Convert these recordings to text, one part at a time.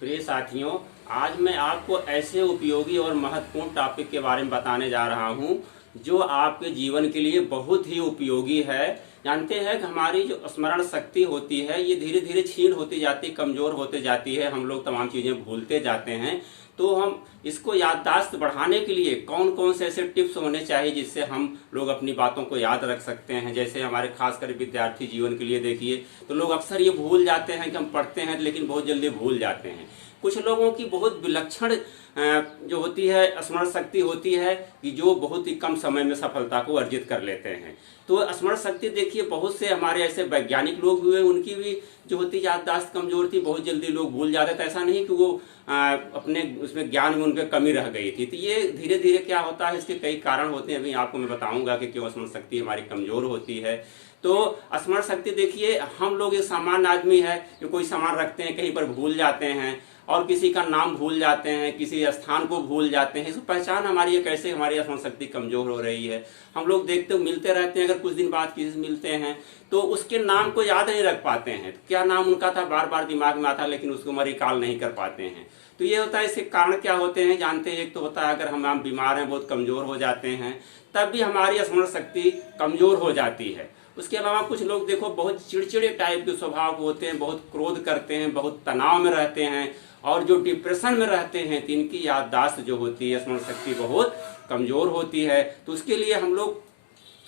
प्रिय साथियों, आज मैं आपको ऐसे उपयोगी और महत्वपूर्ण टॉपिक के बारे में बताने जा रहा हूं जो आपके जीवन के लिए बहुत ही उपयोगी है। जानते हैं कि हमारी जो स्मरण शक्ति होती है ये धीरे धीरे क्षीण होती जाती है, कमज़ोर होते जाती है, हम लोग तमाम चीज़ें भूलते जाते हैं। तो हम इसको याददाश्त बढ़ाने के लिए कौन कौन से ऐसे टिप्स होने चाहिए जिससे हम लोग अपनी बातों को याद रख सकते हैं। जैसे हमारे खासकर विद्यार्थी जीवन के लिए देखिए तो लोग अक्सर ये भूल जाते हैं कि हम पढ़ते हैं लेकिन बहुत जल्दी भूल जाते हैं। कुछ लोगों की बहुत विलक्षण जो होती है स्मरण शक्ति होती है कि जो बहुत ही कम समय में सफलता को अर्जित कर लेते हैं। तो स्मरण शक्ति देखिए बहुत से हमारे ऐसे वैज्ञानिक लोग हुए उनकी भी जो होती याददाश्त कमजोर थी, बहुत जल्दी लोग भूल जाते थे। ऐसा नहीं कि वो अपने उसमें ज्ञान में उनके कमी रह गई थी। तो ये धीरे धीरे क्या होता है, इसके कई कारण होते हैं। अभी आपको मैं बताऊंगा कि क्यों स्मरण शक्ति हमारी कमजोर होती है। तो स्मरण शक्ति देखिए, हम लोग एक सामान्य आदमी है जो कोई सामान रखते हैं कहीं पर भूल जाते हैं और किसी का नाम भूल जाते हैं, किसी स्थान को भूल जाते हैं। इसको पहचान हमारी है कैसे हमारी स्मरण शक्ति कमजोर हो रही है। हम लोग देखते मिलते रहते हैं, अगर कुछ दिन बाद किसी से मिलते हैं तो उसके नाम को याद नहीं रख पाते हैं। क्या नाम उनका था बार बार दिमाग में आता, लेकिन उसको हम रिकॉल नहीं कर पाते हैं। तो ये होता है, इसके कारण क्या होते हैं जानते हैं। एक तो होता है अगर हम बीमार हैं, बहुत कमजोर हो जाते हैं, तब भी हमारी स्मरण शक्ति कमजोर हो जाती है। उसके अलावा कुछ लोग देखो बहुत चिड़चिड़े टाइप के स्वभाव के होते हैं, बहुत क्रोध करते हैं, बहुत तनाव में रहते हैं और जो डिप्रेशन में रहते हैं तो इनकी याददाश्त जो होती है स्मरण शक्ति बहुत कमजोर होती है। तो उसके लिए हम लोग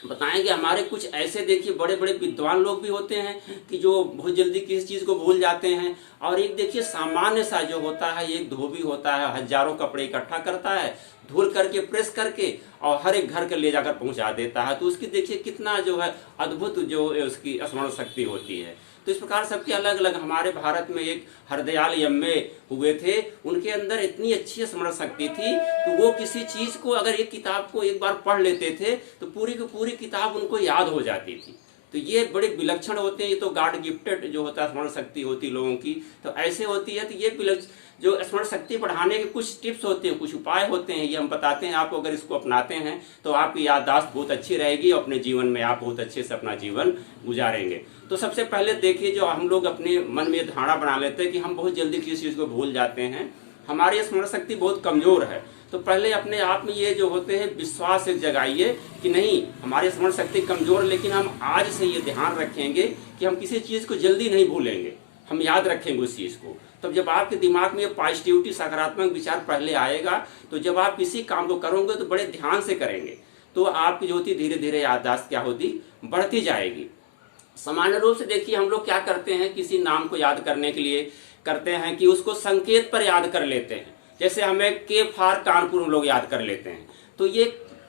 बताएंगे हमारे कुछ ऐसे देखिए बड़े बड़े विद्वान लोग भी होते हैं कि जो बहुत जल्दी किसी चीज को भूल जाते हैं। और एक देखिए सामान्य सा जो होता है, एक धोबी होता है, हजारों कपड़े इकट्ठा करता है, धुल करके प्रेस करके और हर एक घर के ले जाकर पहुंचा देता है। तो उसकी देखिए कितना जो है अद्भुत जो उसकी स्मरण शक्ति होती है। तो इस प्रकार सबके अलग अलग, हमारे भारत में एक हरदयाल यम्मे हुए थे, उनके अंदर इतनी अच्छी स्मरण शक्ति थी कि वो किसी चीज को अगर एक किताब को एक बार पढ़ लेते थे तो पूरी की पूरी किताब उनको याद हो जाती थी। तो ये बड़े विलक्षण होते हैं, ये तो गॉड गिफ्टेड जो होता है स्मरण शक्ति होती लोगों की, तो ऐसे होती है। तो ये जो स्मरण शक्ति बढ़ाने के कुछ टिप्स होते हैं, कुछ उपाय होते हैं, ये हम बताते हैं आपको। अगर इसको अपनाते हैं तो आपकी याददाश्त बहुत अच्छी रहेगी और अपने जीवन में आप बहुत अच्छे से अपना जीवन गुजारेंगे। तो सबसे पहले देखिए, जो हम लोग अपने मन में धारणा बना लेते हैं कि हम बहुत जल्दी किसी चीज को भूल जाते हैं, हमारी स्मरण शक्ति बहुत कमजोर है। तो पहले अपने आप में ये जो होते हैं विश्वास एक जगाइए कि नहीं, हमारी स्मरण शक्ति कमजोर, लेकिन हम आज से ये ध्यान रखेंगे कि हम किसी चीज को जल्दी नहीं भूलेंगे, हम याद रखेंगे उस चीज को। तब जब आपके दिमाग में ये पॉजिटिविटी सकारात्मक विचार पहले आएगा तो जब आप किसी काम को करोगे तो बड़े ध्यान से करेंगे, तो आपकी जो होती धीरे धीरे याददाश्त क्या होती बढ़ती जाएगी। सामान्य रूप से देखिए हम लोग क्या करते हैं, किसी नाम को याद करने के लिए करते हैं कि उसको संकेत पर याद कर लेते हैं। जैसे हमें के फॉर कानपुर हम लोग याद कर लेते हैं, तो ये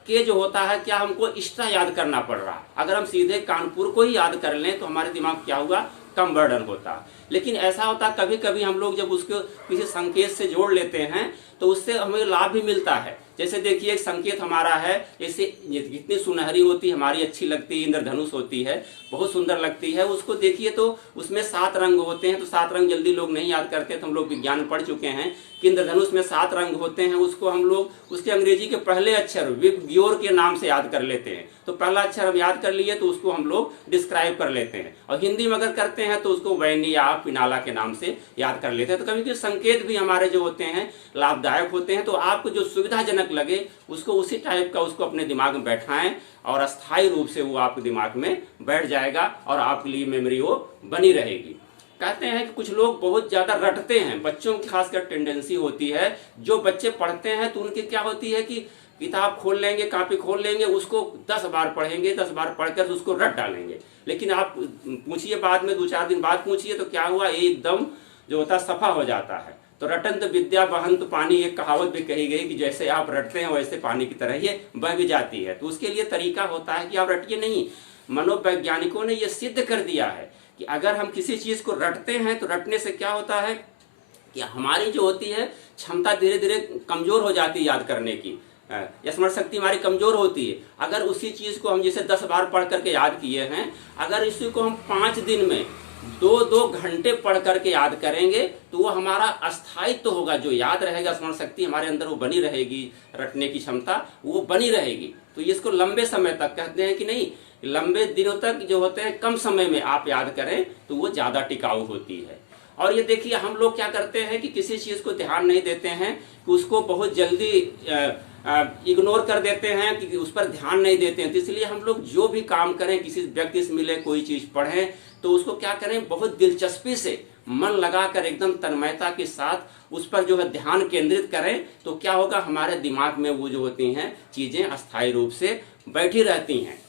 के जो होता है क्या हमको एक्स्ट्रा याद करना पड़ रहा है। अगर हम सीधे कानपुर को ही याद कर लें तो हमारे दिमाग क्या हुआ, कम बर्डन होता। लेकिन ऐसा होता कभी कभी हम लोग जब उसको किसी संकेत से जोड़ लेते हैं तो उससे हमें लाभ भी मिलता है। जैसे देखिए एक संकेत हमारा है, जैसे जितनी सुनहरी होती है हमारी अच्छी लगती है, इंद्रधनुष होती है बहुत सुंदर लगती है, उसको देखिए तो उसमें 7 रंग होते हैं। तो 7 रंग जल्दी लोग नहीं याद करते, तो हम लोग विज्ञान पढ़ चुके हैं कि इंद्रधनुष में 7 रंग होते हैं। उसको हम लोग उसके अंग्रेजी के पहले अक्षर विबग्योर के नाम से याद कर लेते हैं। तो पहला अक्षर हम याद कर लिए तो उसको हम लोग डिस्क्राइब कर लेते हैं, और हिंदी में अगर करते हैं तो उसको वैनिया पिनाला के नाम से याद कर लेते हैं। तो कभी कभी संकेत भी हमारे जो होते हैं लाभदायक होते हैं। तो आपको जो सुविधाजनक लगे उसको उसी टाइप का उसको अपने दिमाग में बैठाएं और अस्थायी रूप से वो आपके दिमाग में बैठ जाएगा और आपके लिए मेमोरी वो बनी रहेगी। कहते हैं कि कुछ लोग बहुत ज्यादा रटते हैं, बच्चों की खासकर टेंडेंसी होती है। जो बच्चे पढ़ते हैं तो उनकी क्या होती है कि किताब खोल लेंगे, कॉपी खोल लेंगे, उसको 10 बार पढ़ेंगे, 10 बार पढ़कर उसको रट डालेंगे। लेकिन आप पूछिए बाद में 2-4 दिन बाद पूछिए तो क्या हुआ, एकदम जो होता सफा हो जाता है। तो रटंत विद्या बहंत पानी, एक कहावत भी कही गई कि जैसे आप रटते हैं वैसे पानी की तरह ये बह भी जाती है। तो उसके लिए तरीका होता है कि आप रटिए नहीं। मनोवैज्ञानिकों ने यह सिद्ध कर दिया है कि अगर हम किसी चीज को रटते हैं तो रटने से क्या होता है कि हमारी जो होती है क्षमता धीरे धीरे कमजोर हो जाती है याद करने की, स्मरण शक्ति हमारी कमजोर होती है। अगर उसी चीज को हम जैसे 10 बार पढ़ करके याद किए हैं, अगर इसी को हम 5 दिन में 2-2 घंटे पढ़ करके याद करेंगे तो वो हमारा अस्थायित्व होगा, जो याद रहेगा स्मरण शक्ति हमारे अंदर वो बनी रहेगी, रटने की क्षमता वो बनी रहेगी। तो इसको लंबे समय तक कहते हैं कि नहीं, लंबे दिनों तक जो होते हैं कम समय में आप याद करें तो वो ज्यादा टिकाऊ होती है। और ये देखिए हम लोग क्या करते हैं कि किसी चीज को ध्यान नहीं देते हैं, कि उसको बहुत जल्दी इग्नोर कर देते हैं, कि उस पर ध्यान नहीं देते हैं। तो इसलिए हम लोग जो भी काम करें, किसी व्यक्ति से मिले, कोई चीज पढ़ें, तो उसको क्या करें, बहुत दिलचस्पी से मन लगाकर एकदम तन्मयता के साथ उस पर जो है ध्यान केंद्रित करें। तो क्या होगा, हमारे दिमाग में वो जो होती हैं चीजें अस्थायी रूप से बैठी रहती हैं।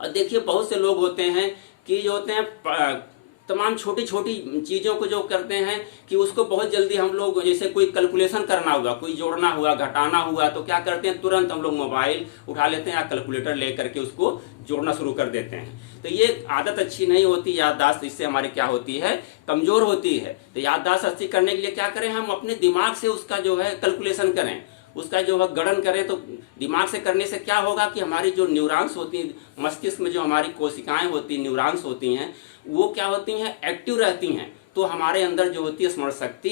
और देखिए बहुत से लोग होते हैं कि जो होते हैं तमाम छोटी छोटी चीज़ों को जो करते हैं कि उसको बहुत जल्दी हम लोग, जैसे कोई कैलकुलेशन करना हुआ, कोई जोड़ना हुआ, घटाना हुआ, तो क्या करते हैं, तुरंत हम लोग मोबाइल उठा लेते हैं या कैलकुलेटर ले करके उसको जोड़ना शुरू कर देते हैं। तो ये आदत अच्छी नहीं होती। याददाश्त इससे हमारी क्या होती है, कमजोर होती है। तो याददाश्त अच्छी करने के लिए क्या करें, हम अपने दिमाग से उसका जो है कैलकुलेशन करें, उसका जो है गणन करें। तो दिमाग से करने से क्या होगा कि हमारी जो न्यूरॉन्स होती हैं मस्तिष्क में, जो हमारी कोशिकाएं होती हैं, न्यूरॉन्स होती हैं, वो क्या होती हैं, एक्टिव रहती हैं। तो हमारे अंदर जो होती है स्मरण शक्ति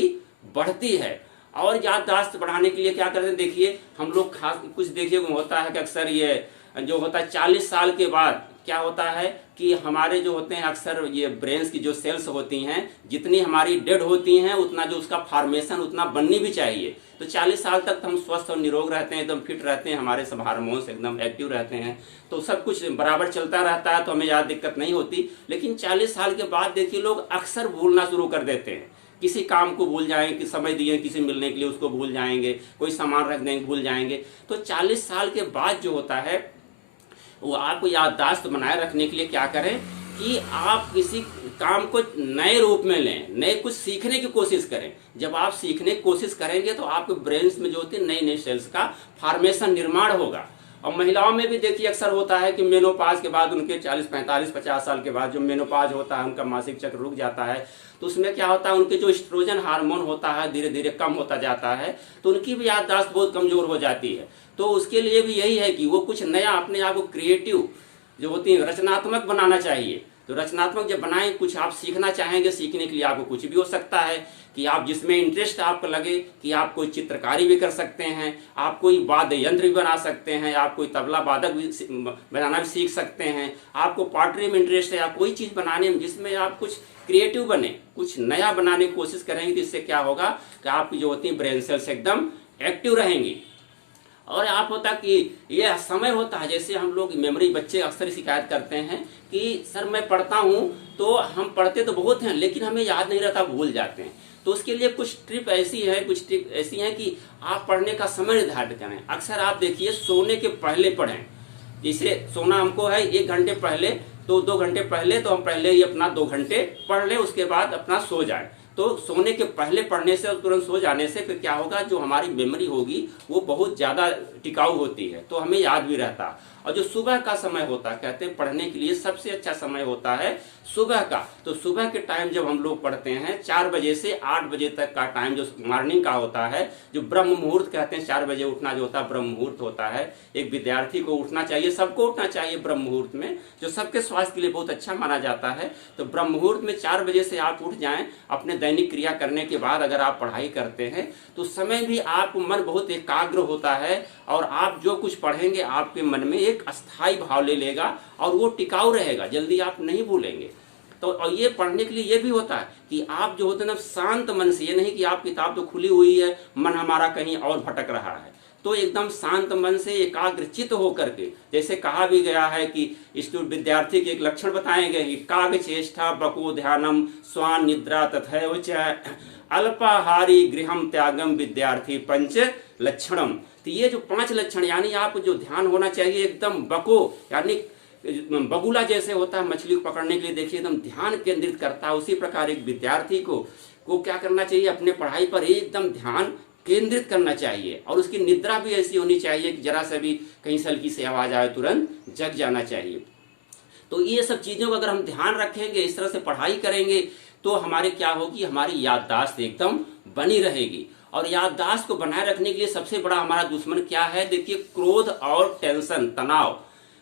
बढ़ती है। और याददाश्त बढ़ाने के लिए क्या करते हैं, देखिए हम लोग खास कुछ देखिए होता है कि अक्सर ये जो होता है 40 साल के बाद क्या होता है कि हमारे जो होते हैं अक्सर ये ब्रेन्स की जो सेल्स होती हैं, जितनी हमारी डेड होती हैं उतना जो उसका फॉर्मेशन उतना बननी भी चाहिए। तो 40 साल तक हम स्वस्थ और निरोग रहते हैं, एकदम फिट रहते हैं, हमारे सब हार्मोन्स एकदम एक्टिव रहते हैं, तो सब कुछ बराबर चलता रहता है, तो हमें ज़्यादा दिक्कत नहीं होती। लेकिन 40 साल के बाद देखिए लोग अक्सर भूलना शुरू कर देते हैं। किसी काम को भूल जाएंगे, कि समय दिए किसी मिलने के लिए उसको भूल जाएंगे, कोई सामान रख देंगे भूल जाएंगे। तो 40 साल के बाद जो होता है वो आपको याददाश्त बनाए रखने के लिए क्या करें कि आप किसी काम को नए रूप में लें, नए कुछ सीखने की कोशिश करें। जब आप सीखने की कोशिश करेंगे तो आपके ब्रेन में जो होती है नई नई सेल्स का फॉर्मेशन, निर्माण होगा। और महिलाओं में भी देखिए अक्सर होता है कि मेनोपाज के बाद उनके 40, 45, 50 साल के बाद जो मेनोपाज होता है, उनका मासिक चक्र रुक जाता है, तो उसमें क्या होता है, उनके जो एस्ट्रोजन हार्मोन होता है धीरे धीरे कम होता जाता है, तो उनकी भी याददाश्त बहुत कमजोर हो जाती है। तो उसके लिए भी यही है कि वो कुछ नया अपने आप को क्रिएटिव जो होती है रचनात्मक बनाना चाहिए। तो रचनात्मक जब बनाएं, कुछ आप सीखना चाहेंगे, सीखने के लिए आपको कुछ भी हो सकता है कि आप जिसमें इंटरेस्ट आपको लगे, कि आप कोई चित्रकारी भी कर सकते हैं, आप कोई वाद्य यंत्र भी बना सकते हैं, आप कोई तबला वादक भी बनाना भी सीख सकते हैं, आपको पॉटरी में इंटरेस्ट है या कोई चीज़ बनाने में जिसमें आप कुछ क्रिएटिव बने, कुछ नया बनाने की कोशिश करेंगे, तो इससे क्या होगा कि आपकी जो होती है ब्रेन सेल्स एकदम एक्टिव रहेंगी। और आप होता कि ये समय होता है, जैसे हम लोग मेमोरी, बच्चे अक्सर शिकायत करते हैं कि सर मैं पढ़ता हूँ, तो हम पढ़ते तो बहुत हैं लेकिन हमें याद नहीं रहता, भूल जाते हैं। तो उसके लिए कुछ ट्रिप ऐसी हैं कि आप पढ़ने का समय निर्धारित करें। अक्सर आप देखिए सोने के पहले पढ़ें। जैसे सोना हमको है 1 घंटे पहले, तो 2 घंटे पहले तो हम पहले ही अपना 2 घंटे पढ़ लें, उसके बाद अपना सो जाए। तो सोने के पहले पढ़ने से और तुरंत सो जाने से फिर क्या होगा, जो हमारी मेमोरी होगी वो बहुत ज़्यादा टिकाऊ होती है, तो हमें याद भी रहता। और जो सुबह का समय होता है, कहते हैं पढ़ने के लिए सबसे अच्छा समय होता है सुबह का। तो सुबह के टाइम जब हम लोग पढ़ते हैं 4 बजे से 8 बजे तक का टाइम जो मॉर्निंग का होता है, जो ब्रह्म मुहूर्त कहते हैं, 4 बजे उठना जो होता है ब्रह्म मुहूर्त होता है। एक विद्यार्थी को उठना चाहिए, सबको उठना चाहिए ब्रह्म मुहूर्त में, जो सबके स्वास्थ्य के लिए बहुत अच्छा माना जाता है। तो ब्रह्म मुहूर्त में 4 बजे से आप उठ जाएं, अपने दैनिक क्रिया करने के बाद अगर आप पढ़ाई करते हैं तो समय भी आपको मन बहुत एकाग्र होता है, और आप जो कुछ पढ़ेंगे आपके मन में एक अस्थायी भाव ले लेगा और वो टिकाऊ रहेगा, जल्दी आप नहीं भूलेंगे। तो और ये पढ़ने के लिए ये भी होता है कि आप जो होते हैं ना शांत मन से, ये नहीं कि आप किताब तो खुली हुई है, मन हमारा कहीं और भटक रहा है, तो एकदम शांत मन से एकाग्रचित होकर के, जैसे कहा भी गया है कि विद्यार्थी के एक लक्षण बताए गए कि काग चेष्टा बको ध्यानम स्वान निद्रा तथैव च अल्पाहारी गृहम त्यागम विद्यार्थी पंच लक्षणम। तो ये जो 5 लक्षण, यानी आप जो ध्यान होना चाहिए एकदम बको, यानी बगुला जैसे होता है मछली को पकड़ने के लिए, देखिए एकदम ध्यान केंद्रित करता है, उसी प्रकार एक विद्यार्थी को क्या करना चाहिए, अपने पढ़ाई पर एकदम ध्यान केंद्रित करना चाहिए। और उसकी निद्रा भी ऐसी होनी चाहिए कि जरा सा भी कहीं से हल्की से आवाज आए तुरंत जग जाना चाहिए। तो ये सब चीज़ों को अगर हम ध्यान रखेंगे, इस तरह से पढ़ाई करेंगे, तो हमारे क्या होगी, हमारी याददाश्त एकदम बनी रहेगी। और याददाश्त को बनाए रखने के लिए सबसे बड़ा हमारा दुश्मन क्या है, देखिए क्रोध और टेंशन, तनाव,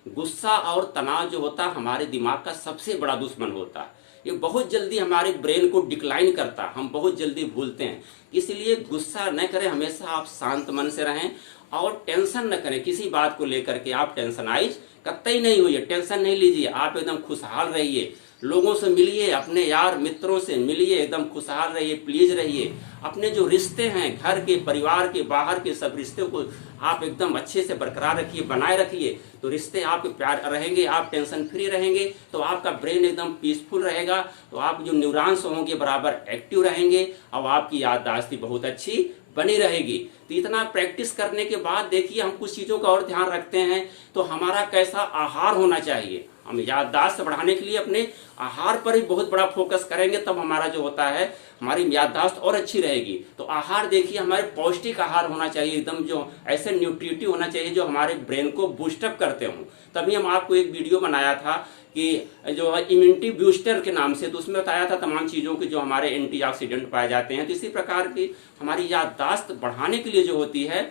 गुस्सा और तनाव जो होता है हमारे दिमाग का सबसे बड़ा दुश्मन होता है। ये बहुत जल्दी हमारे ब्रेन को डिक्लाइन करता है, हम बहुत जल्दी भूलते हैं। इसलिए गुस्सा न करें, हमेशा आप शांत मन से रहें, और टेंशन न करें किसी बात को लेकर के। आप टेंशनाइज कतई नहीं होइए, टेंशन नहीं लीजिए, आप एकदम खुशहाल रहिए। लोगों से मिलिए, अपने यार मित्रों से मिलिए, एकदम खुशहाल रहिए, प्लीज रहिए। अपने जो रिश्ते हैं घर के, परिवार के, बाहर के सब रिश्तों को आप एकदम अच्छे से बरकरार रखिए, बनाए रखिए। तो रिश्ते आपके प्यार रहेंगे, आप टेंशन फ्री रहेंगे, तो आपका ब्रेन एकदम पीसफुल रहेगा, तो आप जो न्यूरॉन्स होंगे बराबर एक्टिव रहेंगे और आपकी याददाश्त बहुत अच्छी बनी रहेगी। तो इतना प्रैक्टिस करने के बाद देखिए हम कुछ चीज़ों का और ध्यान रखते हैं। तो हमारा कैसा आहार होना चाहिए, हम याददाश्त बढ़ाने के लिए अपने आहार पर ही बहुत बड़ा फोकस करेंगे, तब हमारा जो होता है हमारी याददाश्त और अच्छी रहेगी। तो आहार देखिए हमारे पौष्टिक आहार होना चाहिए, एकदम जो ऐसे न्यूट्रिटिव होना चाहिए जो हमारे ब्रेन को बूस्टअप करते हों। तभी हम आपको एक वीडियो बनाया था कि जो है इम्यूनिटी बूस्टर के नाम से, तो उसमें बताया था तमाम चीज़ों की जो हमारे एंटीऑक्सीडेंट पाए जाते हैं। तो इसी प्रकार की हमारी याददाश्त बढ़ाने के लिए जो होती है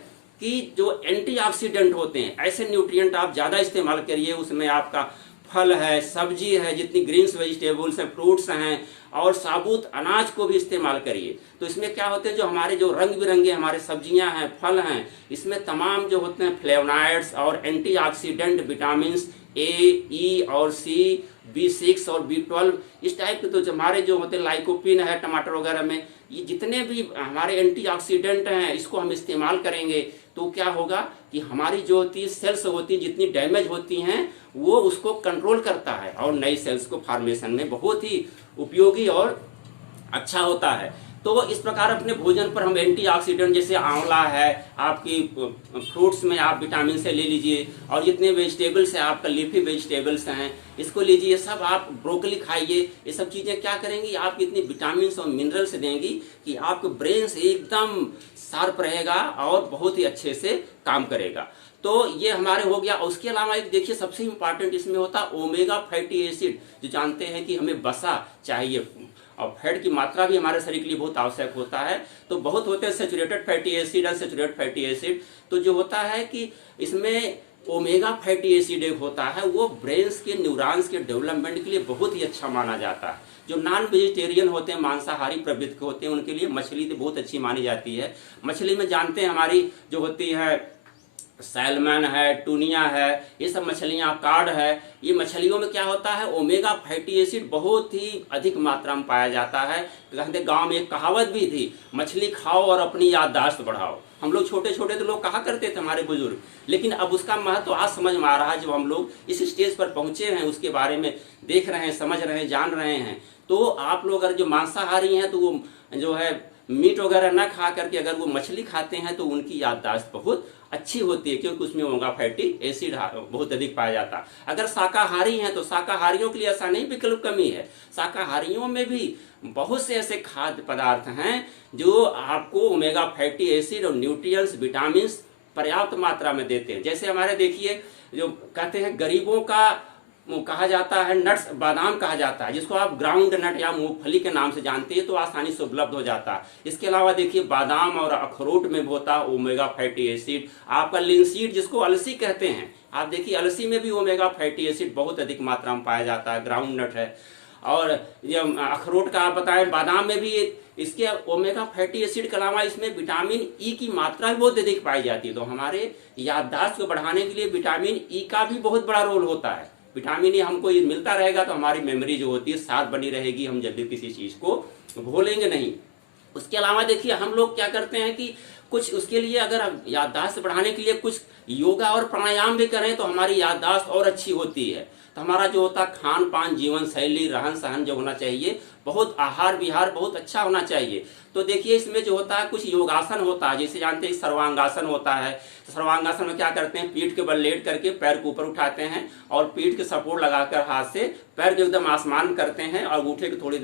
कि जो एंटीऑक्सीडेंट होते हैं ऐसे न्यूट्रिएंट आप ज़्यादा इस्तेमाल करिए। उसमें आपका फल है, सब्जी है, जितनी ग्रीन्स वेजिटेबल्स हैं, फ्रूट्स हैं, और साबुत अनाज को भी इस्तेमाल करिए। तो इसमें क्या होते हैं, जो हमारे जो रंग बिरंगे हमारे सब्जियां हैं, फल हैं, इसमें तमाम जो होते हैं फ्लेवोनॉइड्स और एंटीऑक्सीडेंट विटामिन ए, ई और सी, B6 और B12, इस टाइप के तो हमारे जो होते हैं लाइकोपिन है टमाटर वगैरह में, ये जितने भी हमारे एंटीऑक्सीडेंट हैं इसको हम इस्तेमाल करेंगे तो क्या होगा कि हमारी जो होती सेल्स होती हैं जितनी डैमेज होती हैं वो उसको कंट्रोल करता है और नई सेल्स को फॉर्मेशन में बहुत ही उपयोगी और अच्छा होता है। तो इस प्रकार अपने भोजन पर हम एंटीऑक्सीडेंट जैसे आंवला है, आपकी फ्रूट्स में आप विटामिन से ले लीजिए, और जितने वेजिटेबल्स हैं आपका लीफी वेजिटेबल्स हैं इसको लीजिए, ये सब आप ब्रोकली खाइए। ये सब चीज़ें क्या करेंगी, आपकी इतनी विटामिन और मिनरल्स देंगी कि आपके ब्रेन से एकदम शार्प रहेगा और बहुत ही अच्छे से काम करेगा। तो ये हमारे हो गया। उसके अलावा एक देखिए सबसे इम्पॉर्टेंट इसमें होता है ओमेगा फैटी एसिड, जो जानते हैं कि हमें वसा चाहिए और फैट की मात्रा भी हमारे शरीर के लिए बहुत आवश्यक होता है। तो बहुत होते हैं saturated fatty acid, unsaturated fatty acid. तो जो होता है कि इसमें ओमेगा फैटी एसिड एक होता है, वो ब्रेन्स के न्यूरॉन्स के डेवलपमेंट के लिए बहुत ही अच्छा माना जाता है। जो नॉन वेजिटेरियन होते हैं, मांसाहारी प्रवृत्ति के होते हैं, उनके लिए मछली तो बहुत अच्छी मानी जाती है। मछली में जानते हैं हमारी जो होती है सैल्मन है, टूनिया है, ये सब मछलियाँ, कार्ड है, ये मछलियों में क्या होता है ओमेगा फैटी एसिड बहुत ही अधिक मात्रा में पाया जाता है। कहते गांव में एक कहावत भी थी, मछली खाओ और अपनी याददाश्त बढ़ाओ। हम लोग छोटे छोटे तो लोग कहा करते थे हमारे बुजुर्ग, लेकिन अब उसका महत्व आज समझ में आ रहा है। जब हम लोग इस स्टेज पर पहुंचे हैं, उसके बारे में देख रहे हैं, समझ रहे हैं, जान रहे हैं। तो आप लोग अगर जो मांसाहारी हैं तो वो जो है मीट वगैरह ना खा करके अगर वो मछली खाते हैं तो उनकी याददाश्त बहुत अच्छी होती है, क्योंकि उसमें ओमेगा फैटी एसिड बहुत अधिक पाया जाता है। अगर शाकाहारी हैं तो शाकाहारियों के लिए ऐसा नहीं विकल्प कमी है, शाकाहारियों में भी बहुत से ऐसे खाद्य पदार्थ हैं जो आपको ओमेगा फैटी एसिड और न्यूट्रिएंट्स, विटामिन पर्याप्त मात्रा में देते हैं। जैसे हमारे देखिए जो कहते हैं गरीबों का कहा जाता है नट्स, बादाम कहा जाता है, जिसको आप ग्राउंड नट या मूंगफली के नाम से जानते हैं, तो आसानी से उपलब्ध हो जाता है। इसके अलावा देखिए बादाम और अखरोट में होता है ओमेगा फैटी एसिड। आपका लिनसीड जिसको अलसी कहते हैं, आप देखिए अलसी में भी ओमेगा फैटी एसिड बहुत अधिक मात्रा में पाया जाता है, ग्राउंड नट है। और ये अखरोट का आप बताएं, बादाम में भी इसके ओमेगा फैटी एसिड के अलावा इसमें विटामिन ई की मात्रा भी बहुत अधिक पाई जाती है। तो हमारे याददाश्त को बढ़ाने के लिए विटामिन ई का भी बहुत बड़ा रोल होता है। विटामिन ई हमको ये मिलता रहेगा तो हमारी मेमोरी जो होती है शार्प बनी रहेगी, हम जल्दी किसी चीज को भूलेंगे नहीं। उसके अलावा देखिए हम लोग क्या करते हैं कि कुछ उसके लिए अगर याददाश्त बढ़ाने के लिए कुछ योगा और प्राणायाम भी करें तो हमारी याददाश्त और अच्छी होती है। तो हमारा जो होता है खान पान, जीवन शैली, रहन सहन जो होना चाहिए, बहुत आहार विहार बहुत अच्छा होना चाहिए। तो देखिए इसमें जो होता है कुछ योगासन होता है, जैसे जानते हैं सर्वांगासन होता है। तो सर्वांगासन में क्या करते हैं, पीठ के बल लेट करके पैर को ऊपर उठाते हैं और पीठ के सपोर्ट लगाकर हाथ से पैर को एकदम आसमान करते हैं और अंगूठे को थोड़ी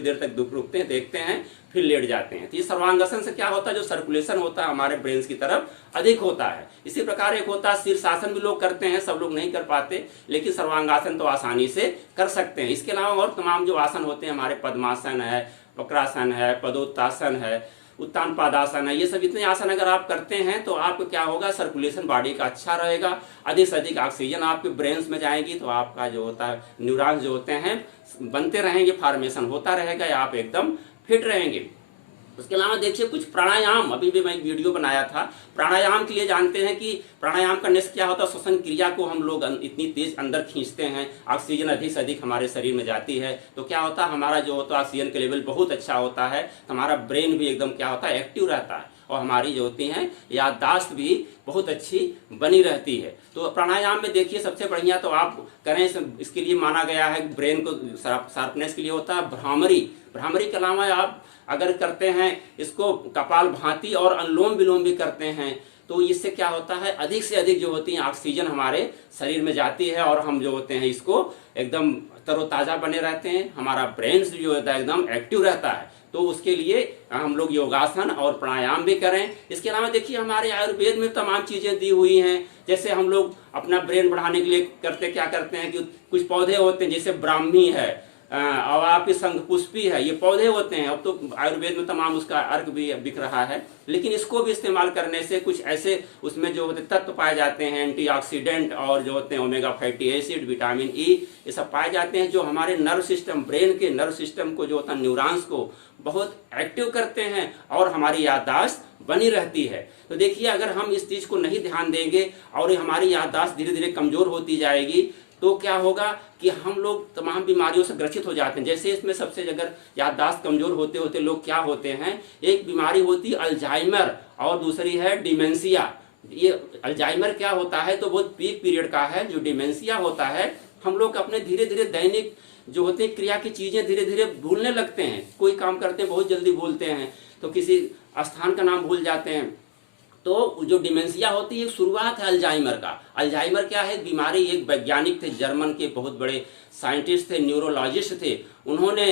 देर तक रुकते हैं, देखते हैं, फिर लेट जाते हैं। तो ये सर्वांगासन से क्या होता है, जो सर्कुलेशन होता है हमारे ब्रेन की तरफ अधिक होता है। इसी प्रकार एक होता है शीर्षासन, भी लोग करते हैं, सब लोग नहीं कर पाते, लेकिन सर्वांगासन तो आसानी से कर सकते हैं। इसके अलावा और तमाम जो आसन होते हैं हमारे पद्मासन है, वक्रासन है, पदोत्तासन है, उत्तान पादासन है, ये सब इतने आसन अगर आप करते हैं तो आपको क्या होगा, सर्कुलेशन बॉडी का अच्छा रहेगा, अधिक से अधिक ऑक्सीजन आपके ब्रेन में जाएगी, तो आपका जो होता है न्यूरॉन्स जो होते हैं बनते रहेंगे, फॉर्मेशन होता रहेगा, आप एकदम फिट रहेंगे। उसके अलावा देखिए कुछ प्राणायाम, अभी भी मैं एक वीडियो बनाया था प्राणायाम के लिए। जानते हैं कि प्राणायाम करने से क्या होता है, श्वसन क्रिया को हम लोग इतनी तेज अंदर खींचते हैं, ऑक्सीजन अधिक से अधिक हमारे शरीर में जाती है, तो क्या होता है हमारा जो होता है ऑक्सीजन का लेवल बहुत अच्छा होता है, तो हमारा ब्रेन भी एकदम क्या होता है एक्टिव रहता है, और हमारी जो होती हैं याददाश्त भी बहुत अच्छी बनी रहती है। तो प्राणायाम में देखिए सबसे बढ़िया तो आप करें, इसके लिए माना गया है ब्रेन को शार्पनेस के लिए होता है भ्रामरी। भ्रामरी के अलावा आप अगर करते हैं इसको कपाल भाती और अनुलोम विलोम भी करते हैं, तो इससे क्या होता है अधिक से अधिक जो होती है ऑक्सीजन हमारे शरीर में जाती है, और हम जो होते हैं इसको एकदम तरोताजा बने रहते हैं, हमारा ब्रेन जो होता है एकदम एक्टिव रहता है। तो उसके लिए हम लोग योगासन और प्राणायाम भी करें। इसके अलावा देखिए हमारे आयुर्वेद में तमाम चीजें दी हुई हैं, जैसे हम लोग अपना ब्रेन बढ़ाने के लिए क्या करते हैं कि कुछ पौधे होते हैं, जैसे ब्राह्मी है और आपकी शंखपुष्पी है, ये पौधे होते हैं। अब तो आयुर्वेद में तमाम उसका अर्क भी बिक रहा है, लेकिन इसको भी इस्तेमाल करने से कुछ ऐसे उसमें जो होते तत्व पाए जाते हैं, एंटीऑक्सीडेंट और जो होते हैं omega fatty acid, vitamin E, ये सब पाए जाते हैं, जो हमारे नर्व सिस्टम, ब्रेन के नर्व सिस्टम को जो होता है न्यूरॉन्स को बहुत एक्टिव करते हैं, और हमारी याददाश्त बनी रहती है। तो देखिए अगर हम इस चीज को नहीं ध्यान देंगे और हमारी याददाश्त धीरे धीरे कमजोर होती जाएगी, तो क्या होगा कि हम लोग तमाम बीमारियों से ग्रसित हो जाते हैं। जैसे इसमें सबसे अगर याददाश्त कमजोर होते होते लोग क्या होते हैं, एक बीमारी होती है अल्जाइमर और दूसरी है डिमेंशिया। ये अल्जाइमर क्या होता है तो बहुत पीक पीरियड का है, जो डिमेंशिया होता है हम लोग अपने धीरे धीरे दैनिक जो होते हैं क्रिया की चीजें धीरे धीरे भूलने लगते हैं। कोई काम करते हैं बहुत जल्दी भूलते हैं, तो किसी स्थान का नाम भूल जाते हैं। तो जो डिमेंशिया होती है शुरुआत है अल्जाइमर का। अल्जाइमर क्या है बीमारी, एक वैज्ञानिक थे जर्मन के, बहुत बड़े साइंटिस्ट थे, न्यूरोलॉजिस्ट थे, उन्होंने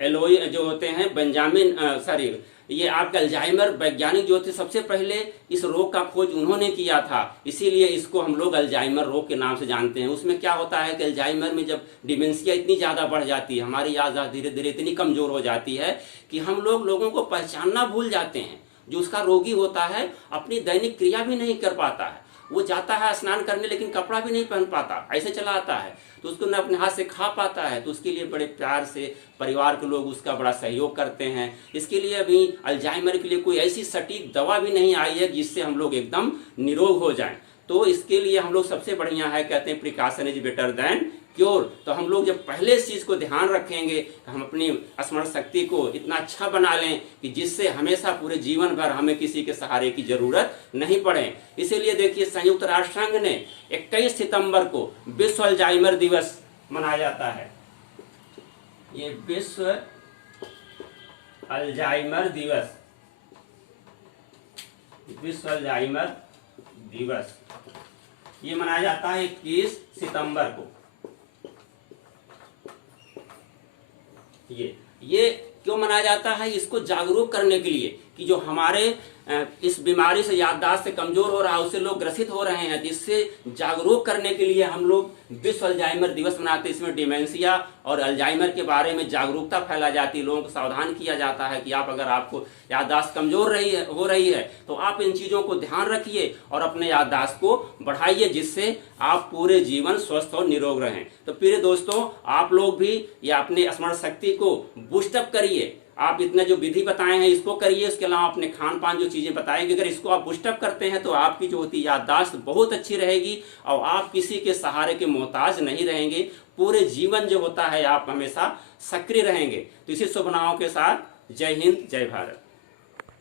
एलोई जो होते हैं बेंजामिन ये आपका अल्जाइमर वैज्ञानिक जो थे सबसे पहले इस रोग का खोज उन्होंने किया था, इसीलिए इसको हम लोग अल्जाइमर रोग के नाम से जानते हैं। उसमें क्या होता है कि अल्जाइमर में जब डिमेंशिया इतनी ज्यादा बढ़ जाती है, हमारी याददाश्त धीरे धीरे इतनी कमजोर हो जाती है कि हम लोगों को पहचानना भूल जाते हैं। जो उसका रोगी होता है अपनी दैनिक क्रिया भी नहीं कर पाता है, वो जाता है स्नान करने लेकिन कपड़ा भी नहीं पहन पाता, ऐसे चला आता है, तो उसको न अपने हाथ से खा पाता है। तो उसके लिए बड़े प्यार से परिवार के लोग उसका बड़ा सहयोग करते हैं। इसके लिए अभी अल्जाइमर के लिए कोई ऐसी सटीक दवा भी नहीं आई है जिससे हम लोग एकदम निरोग हो जाएं। तो इसके लिए हम लोग सबसे बढ़िया है, कहते हैं precaution is better than cure. तो हम लोग जब पहले इस चीज को ध्यान रखेंगे, हम अपनी स्मरण शक्ति को इतना अच्छा बना लें कि जिससे हमेशा पूरे जीवन भर हमें किसी के सहारे की जरूरत नहीं पड़े। इसीलिए देखिए संयुक्त राष्ट्र संघ ने 21 सितंबर को विश्व अल्जाइमर दिवस मनाया जाता है। ये विश्व अल्जाइमर दिवस, विश्व अल्जाइमर दिवस ये मनाया जाता है 21 सितंबर को। ये क्यों मनाया जाता है, इसको जागरूक करने के लिए कि जो हमारे इस बीमारी से याददाश्त से कमजोर हो रहा है, उससे लोग ग्रसित हो रहे हैं, जिससे जागरूक करने के लिए हम लोग विश्व अल्जाइमर दिवस मनाते हैं। इसमें डिमेंशिया और अल्जाइमर के बारे में जागरूकता फैला जाती है, लोगों को सावधान किया जाता है कि आप अगर आपको याददाश्त कमजोर हो रही है तो आप इन चीजों को ध्यान रखिए और अपने याददाश्त को बढ़ाइए, जिससे आप पूरे जीवन स्वस्थ और निरोग रहें। तो प्रिय दोस्तों, आप लोग भी ये अपने स्मरण शक्ति को बूस्टअप करिए। आप इतने जो विधि बताए हैं इसको करिए, इसके अलावा अपने खान पान जो चीजें बताएंगे, अगर इसको आप बूस्टअप करते हैं तो आपकी जो होती याददाश्त बहुत अच्छी रहेगी और आप किसी के सहारे के मोहताज नहीं रहेंगे। पूरे जीवन जो होता है आप हमेशा सक्रिय रहेंगे। तो इसी शुभकामनाओं के साथ जय हिंद, जय भारत।